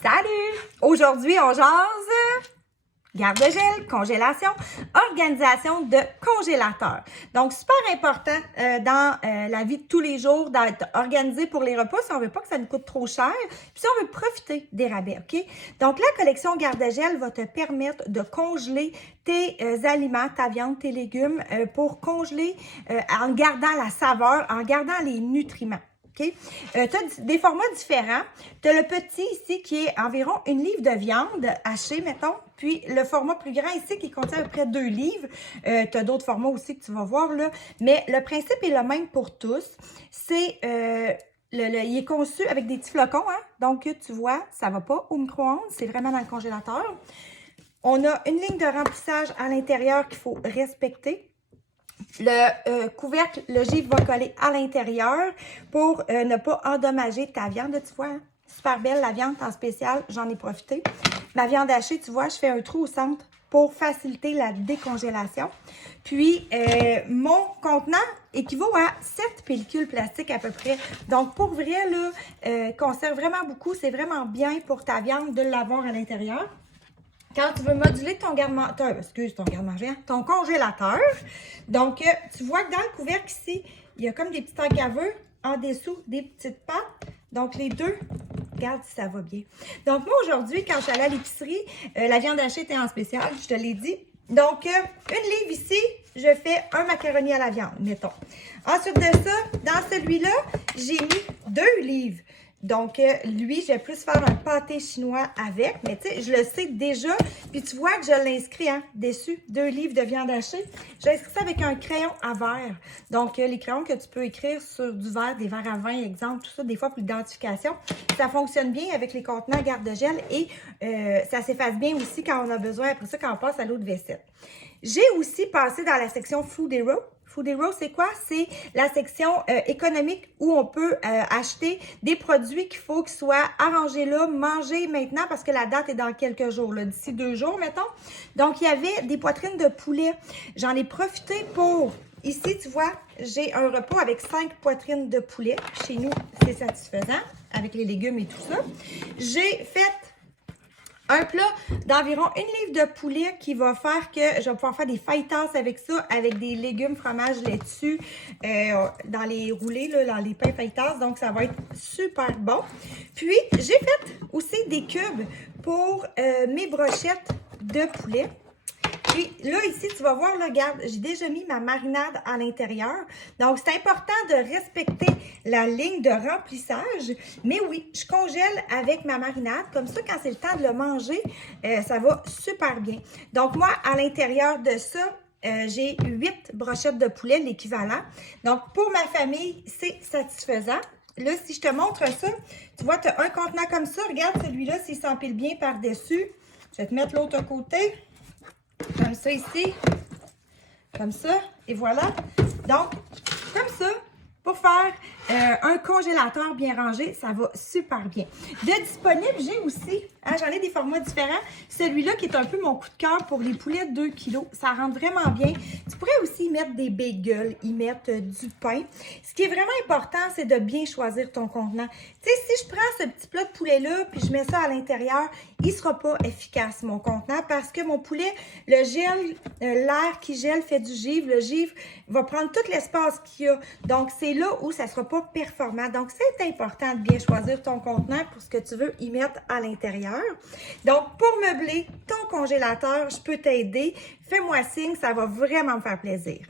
Salut! Aujourd'hui, on jase garde-gel, congélation, organisation de congélateur. Donc, super important dans la vie de tous les jours d'être organisé pour les repas si on veut pas que ça nous coûte trop cher, puis si on veut profiter des rabais, OK? Donc, la collection garde-gel va te permettre de congeler tes aliments, ta viande, tes légumes pour congeler en gardant la saveur, en gardant les nutriments. Okay. Tu as des formats différents. Tu as le petit ici qui est environ 1 livre de viande hachée, mettons. Puis le format plus grand ici qui contient à peu près 2 livres. Tu as d'autres formats aussi que tu vas voir là. Mais le principe est le même pour tous. C'est il est conçu avec des petits flocons. Hein? Donc, tu vois, ça ne va pas au micro-ondes. C'est vraiment dans le congélateur. On a une ligne de remplissage à l'intérieur qu'il faut respecter. Le couvercle, le givre va coller à l'intérieur pour ne pas endommager ta viande. Tu vois, hein? Super belle la viande en spécial, j'en ai profité. Ma viande hachée, tu vois, je fais un trou au centre pour faciliter la décongélation. Puis, mon contenant équivaut à 7 pellicules plastiques à peu près. Donc, pour vrai, là, conserve vraiment beaucoup. C'est vraiment bien pour ta viande de l'avoir à l'intérieur. Quand tu veux moduler ton ton congélateur, donc tu vois que dans le couvercle ici, il y a comme des petits tanks à vœux, en dessous des petites pattes. Donc les deux, regarde si ça va bien. Donc moi aujourd'hui, quand je suis allée à l'épicerie, la viande hachée était en spécial, je te l'ai dit. Donc 1 livre ici, je fais un macaroni à la viande, mettons. Ensuite de ça, dans celui-là, j'ai mis 2 livres. Donc, lui, je vais plus faire un pâté chinois avec, mais tu sais, je le sais déjà. Puis tu vois que je l'inscris, hein, dessus, 2 livres de viande hachée. J'inscris ça avec un crayon à verre. Donc, les crayons que tu peux écrire sur du verre, des verres à vin, exemple, tout ça, des fois pour l'identification. Ça fonctionne bien avec les contenants garde-gel et ça s'efface bien aussi quand on a besoin, après ça, quand on passe à l'eau de vaisselle. J'ai aussi passé dans la section Food Hero. Food Hero, c'est quoi? C'est la section économique où on peut acheter des produits qu'il faut qu'ils soient arrangés là, mangés maintenant parce que la date est dans quelques jours, d'ici 2 jours, mettons. Donc, il y avait des poitrines de poulet. J'en ai profité pour... Ici, tu vois, j'ai un repas avec 5 poitrines de poulet. Chez nous, c'est satisfaisant avec les légumes et tout ça. J'ai fait un plat d'environ 1 livre de poulet qui va faire que je vais pouvoir faire des fajitas avec ça, avec des légumes, fromage, laitue, dans les roulés, là, dans les pains fajitas. Donc, ça va être super bon. Puis, j'ai fait aussi des cubes pour mes brochettes de poulet. Puis là, ici, tu vas voir, là, regarde, j'ai déjà mis ma marinade à l'intérieur. Donc, c'est important de respecter la ligne de remplissage. Mais oui, je congèle avec ma marinade. Comme ça, quand c'est le temps de le manger, ça va super bien. Donc, moi, à l'intérieur de ça, j'ai 8 brochettes de poulet, l'équivalent. Donc, pour ma famille, c'est satisfaisant. Là, si je te montre ça, tu vois, tu as un contenant comme ça. Regarde, celui-là, s'il s'empile bien par-dessus. Je vais te mettre l'autre côté. Comme ça ici, comme ça, et voilà. Donc, comme ça, pour faire un congélateur bien rangé, ça va super bien. De disponible, j'ai aussi, hein, j'en ai des formats différents. Celui-là qui est un peu mon coup de cœur pour les poulets de 2 kg. Ça rentre vraiment bien. Tu pourrais aussi y mettre des bagels, y mettre du pain. Ce qui est vraiment important, c'est de bien choisir ton contenant. Tu sais, si je prends ce petit plat de poulet-là, puis je mets ça à l'intérieur, il ne sera pas efficace, mon contenant, parce que mon poulet, le gel, l'air qui gèle fait du givre. Le givre va prendre tout l'espace qu'il y a. Donc, c'est là où ça ne sera pas performant. Donc, c'est important de bien choisir ton contenant pour ce que tu veux y mettre à l'intérieur. Donc, pour meubler ton congélateur, je peux t'aider. Fais-moi signe, ça va vraiment me faire plaisir.